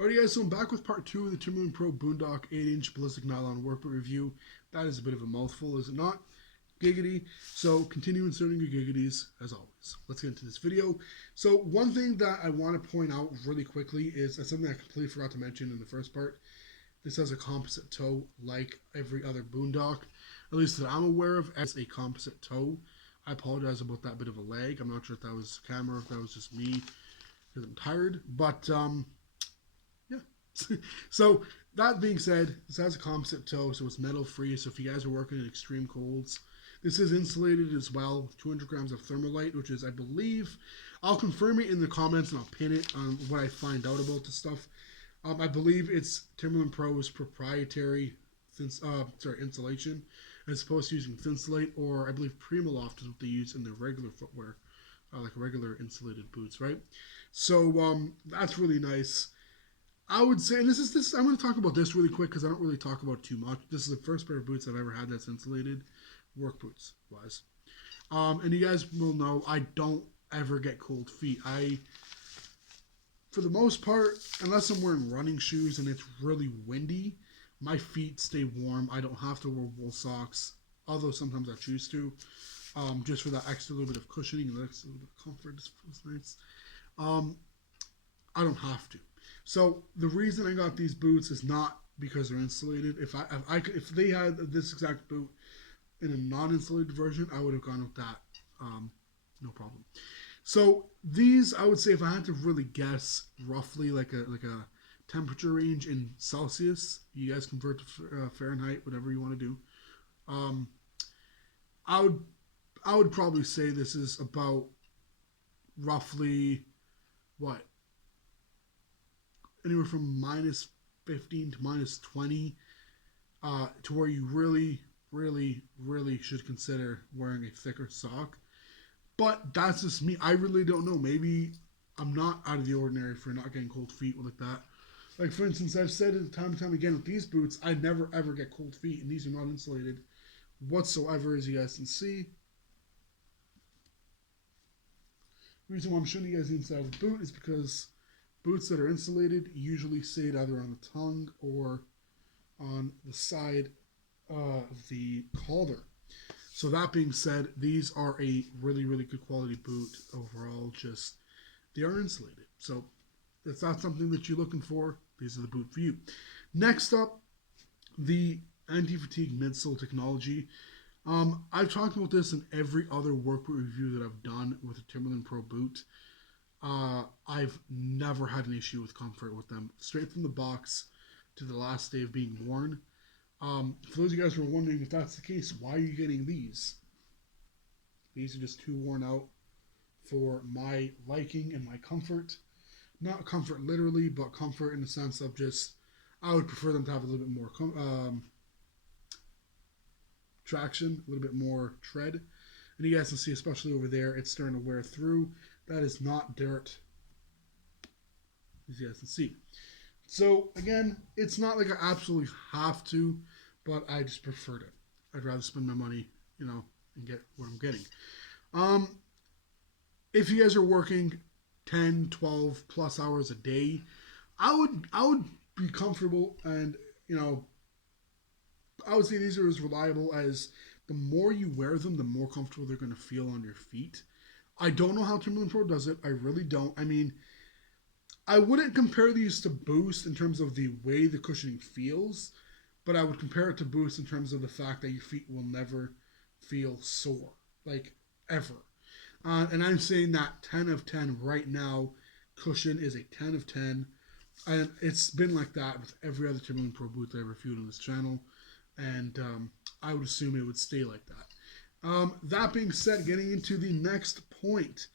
Alright guys, so I'm back with part 2 of the Timberland Pro Boondock 8-inch ballistic nylon workboot review. That is a bit of a mouthful, is it not? Giggity. So continue inserting your giggities as always. Let's get into this video. So one thing that I want to point out really quickly is something I completely forgot to mention in the first part. This has a composite toe like every other Boondock, at least that I'm aware of, as a composite toe. I apologize about that bit of a lag. I'm not sure if that was camera, if that was just me, because I'm tired. But yeah. So that being said, this has a composite toe, so it's metal free. So if you guys are working in extreme colds, this is insulated as well. 200 grams of thermalite, which is, I believe, I'll confirm it in the comments and I'll pin it on what I find out about this stuff. I believe it's Timberland Pro's proprietary insulation, as opposed to using Thinsulate, or I believe Primaloft is what they use in their regular footwear, like regular insulated boots, right? So that's really nice. I would say, and this. I'm going to talk about this really quick because I don't really talk about it too much. This is the first pair of boots I've ever had that's insulated, work boots wise. And you guys will know I don't ever get cold feet. For the most part, unless I'm wearing running shoes and it's really windy, my feet stay warm. I don't have to wear wool socks, although sometimes I choose to, just for that extra little bit of cushioning and that extra little bit of comfort. It feels nice. I don't have to. So the reason I got these boots is not because they're insulated. If they had this exact boot in a non-insulated version, I would have gone with that. No problem. So these, I would say, if I had to really guess roughly like a temperature range in Celsius, you guys convert to Fahrenheit, whatever you want to do. Um, I would probably say this is about roughly what, anywhere from minus 15 to minus 20, to where you really, really, really should consider wearing a thicker sock. But that's just me. I really don't know. Maybe I'm not out of the ordinary for not getting cold feet like that. Like, for instance, I've said it time and time again with these boots, I never ever get cold feet, and these are not insulated whatsoever, as you guys can see. The reason why I'm showing you guys the inside of the boot is because boots that are insulated usually stay either on the tongue or on the side of the collar. So that being said, these are a really, really good quality boot overall. Just, they are insulated. So if that's not something that you're looking for, these are the boot for you. Next up, the anti-fatigue midsole technology. I've talked about this in every other work boot review that I've done with a Timberland Pro boot. I've never had an issue with comfort with them. Straight from the box to the last day of being worn. For those of you guys who are wondering if that's the case, why are you getting these? These are just too worn out for my liking and my comfort. Not comfort literally, but comfort in the sense of just, I would prefer them to have a little bit more traction, a little bit more tread. And you guys can see, especially over there, it's starting to wear through. That is not dirt, as you guys can see. So again, it's not like I absolutely have to, but I just preferred it. I'd rather spend my money, and get what I'm getting. If you guys are working 10, 12 plus hours a day, I would be comfortable, and I would say these are as reliable as, the more you wear them, the more comfortable they're going to feel on your feet. I don't know how Timberland Pro does it. I really don't. I mean, I wouldn't compare these to Boost in terms of the way the cushioning feels, but I would compare it to Boost in terms of the fact that your feet will never feel sore, like ever. And I'm saying that 10 of 10 right now. Cushion is a 10 of 10. And it's been like that with every other Timberland Pro boot that I reviewed on this channel. And I would assume it would stay like that. That being said, getting into the next point.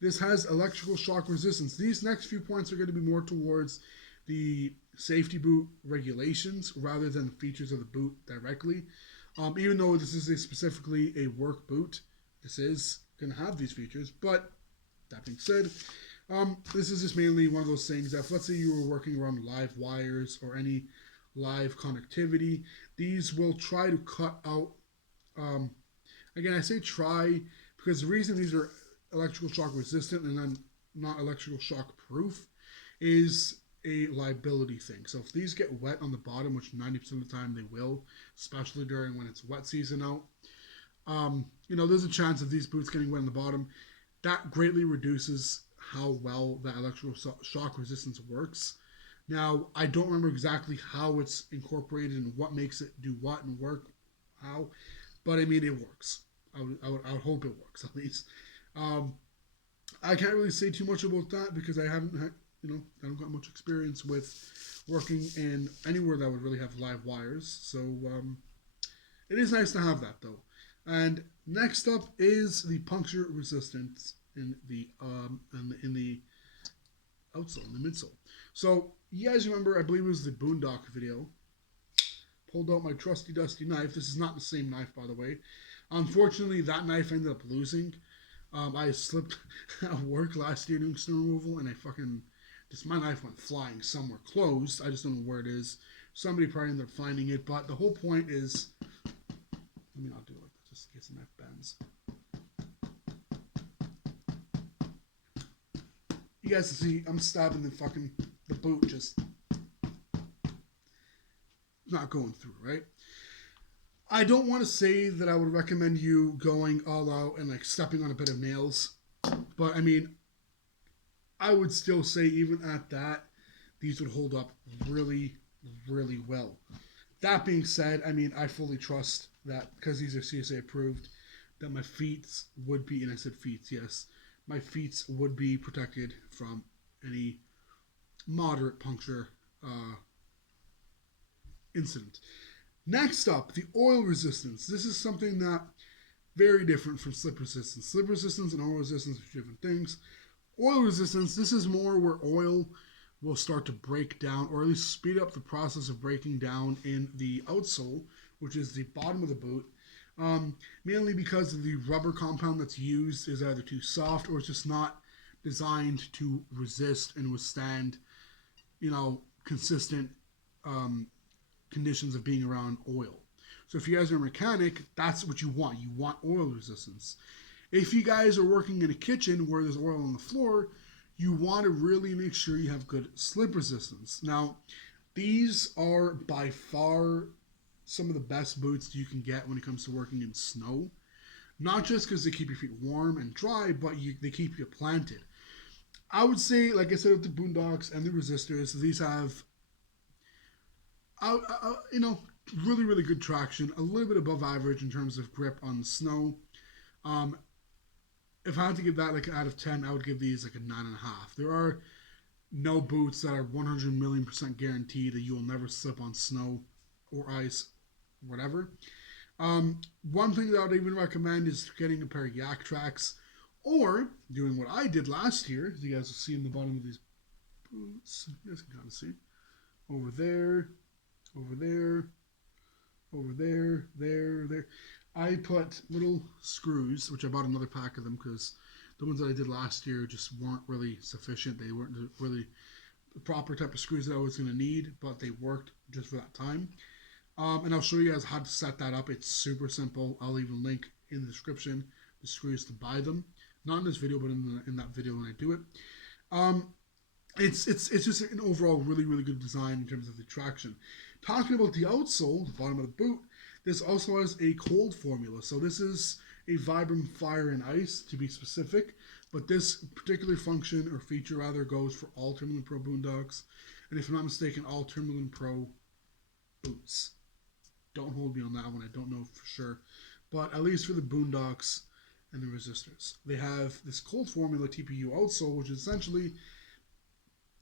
This has electrical shock resistance. These next few points are going to be more towards the safety boot regulations rather than the features of the boot directly. Even though this is specifically a work boot, this is going to have these features. But that being said, this is just mainly one of those things that if, let's say, you were working around live wires or any live connectivity, these will try to cut out. Again, I say try because the reason these are electrical shock resistant and then not electrical shock proof is a liability thing. So if these get wet on the bottom, which 90% of the time they will, especially during when it's wet season out, there's a chance of these boots getting wet on the bottom. That greatly reduces how well that electrical shock resistance works. Now, I don't remember exactly how it's incorporated and what makes it do what and work how, but I mean, it works. I would hope it works at least. I can't really say too much about that because I haven't had, I don't got much experience with working in anywhere that would really have live wires. So it is nice to have that though. And next up is the puncture resistance in the outsole, in the midsole. So you guys remember, I believe it was the Boondock video. Pulled out my trusty dusty knife. This is not the same knife, by the way. Unfortunately, that knife ended up losing. I slipped at work last year doing snow removal, and my knife went flying somewhere closed. I just don't know where it is. Somebody probably ended up finding it, but the whole point is, let me not do it like that, just in case the knife bends. You guys can see I'm stabbing the boot, just not going through, right? I don't want to say that I would recommend you going all out and like stepping on a bit of nails, but I mean, I would still say even at that, these would hold up really, really well. That being said, I mean, I fully trust that because these are CSA approved, that my feet would be, and I said feet, yes, my feet would be protected from any moderate puncture incident. Next up, the oil resistance. This is something that very different from slip resistance. Slip resistance and oil resistance are different things. Oil resistance, this is more where oil will start to break down, or at least speed up the process of breaking down in the outsole, which is the bottom of the boot. Mainly because of the rubber compound that's used is either too soft or it's just not designed to resist and withstand, consistent conditions of being around oil. So if you guys are a mechanic, that's what you want. You want oil resistance. If you guys are working in a kitchen where there's oil on the floor, you want to really make sure you have good slip resistance. Now, these are by far some of the best boots you can get when it comes to working in snow. Not just because they keep your feet warm and dry, but they keep you planted. I would say, like I said, with the Boondocks and the resistors, these have really, really good traction, a little bit above average in terms of grip on the snow. If I had to give that like out of 10, I would give these like a 9.5. There are no boots that are 100,000,000% guaranteed that you will never slip on snow or ice, whatever. One thing that I would even recommend is getting a pair of Yak Tracks or doing what I did last year, as you guys will see in the bottom of these boots. You guys can kind of see. Over there, over there, over there, there. I put little screws, which I bought another pack of them because the ones that I did last year just weren't really sufficient. They weren't really the proper type of screws that I was going to need, but they worked just for that time. And I'll show you guys how to set that up. It's super simple. I'll leave a link in the description, the screws to buy them. Not in this video, but in that video when I do it. It's just an overall really, really good design in terms of the traction. Talking about the outsole, the bottom of the boot, this also has a cold formula. So this is a Vibram Fire and Ice to be specific, but this particular function or feature rather goes for all Timberland Pro Boondocks, and if I'm not mistaken, all Timberland Pro boots. Don't hold me on that one, I don't know for sure, but at least for the Boondocks and the resistors, they have this cold formula TPU outsole, which is essentially,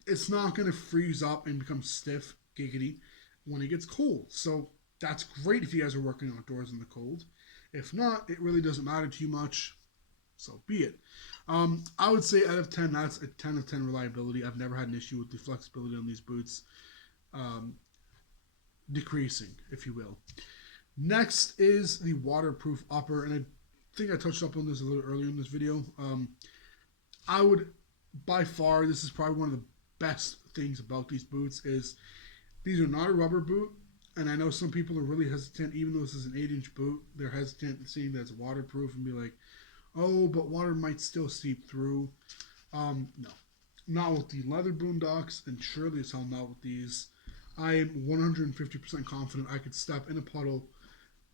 it's not going to freeze up and become stiff, giggity, when it gets cold. So that's great if you guys are working outdoors in the cold. If not, it really doesn't matter too much. So be it. I would say out of 10, that's a 10 of 10 reliability. I've never had an issue with the flexibility on these boots decreasing, if you will. Next is the waterproof upper, and I think I touched up on this a little earlier in this video. I would, by far, this is probably one of the best things about these boots is these are not a rubber boot. And I know some people are really hesitant, even though this is an 8-inch boot, they're hesitant seeing that it's waterproof and be like, oh, but water might still seep through. No. Not with the leather Boondocks, and surely as hell not with these. I am 150% confident I could step in a puddle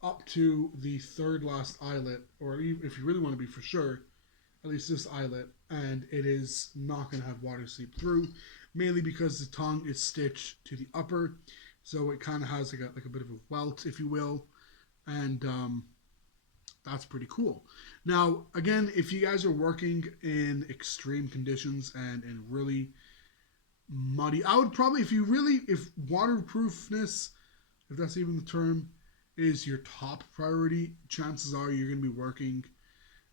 up to the third last eyelet, or if you really want to be for sure, at least this eyelet, and it is not going to have water seep through, mainly because the tongue is stitched to the upper, so it kind of has like a bit of a welt, if you will, and that's pretty cool. Now, again, if you guys are working in extreme conditions and really muddy, I would probably, if waterproofness, if that's even the term, is your top priority, chances are you're going to be working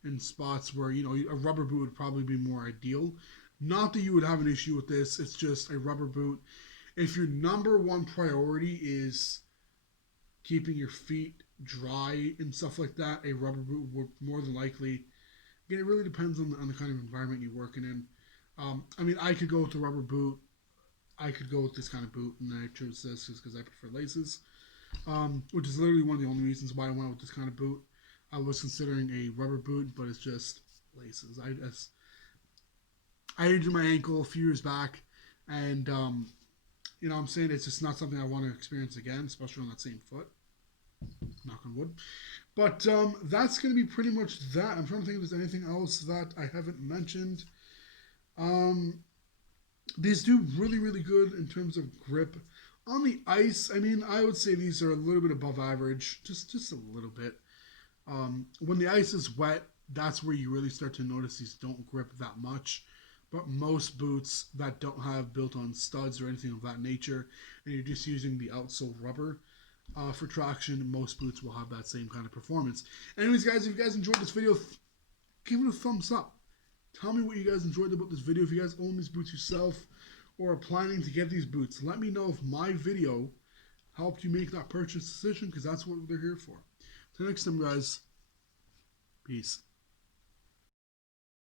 in spots where, you know, a rubber boot would probably be more ideal. Not that you would have an issue with this, it's just a rubber boot. If your number one priority is keeping your feet dry and stuff like that, a rubber boot would more than likely. Again, it really depends on the kind of environment you're working in. I mean, I could go with the rubber boot. I could go with this kind of boot, and I chose this just because I prefer laces, which is literally one of the only reasons why I went with this kind of boot. I was considering a rubber boot, but it's just laces. I injured my ankle a few years back, and you know what I'm saying, it's just not something I want to experience again, especially on that same foot. Knock on wood. But that's going to be pretty much that. I'm trying to think if there's anything else that I haven't mentioned. These do really, really good in terms of grip. On the ice, I mean, I would say these are a little bit above average, just a little bit. When the ice is wet, that's where you really start to notice these don't grip that much. But most boots that don't have built-on studs or anything of that nature, and you're just using the outsole rubber for traction, most boots will have that same kind of performance. Anyways, guys, if you guys enjoyed this video, give it a thumbs up. Tell me what you guys enjoyed about this video. If you guys own these boots yourself or are planning to get these boots, let me know if my video helped you make that purchase decision, because that's what they're here for. Till next time, guys. Peace.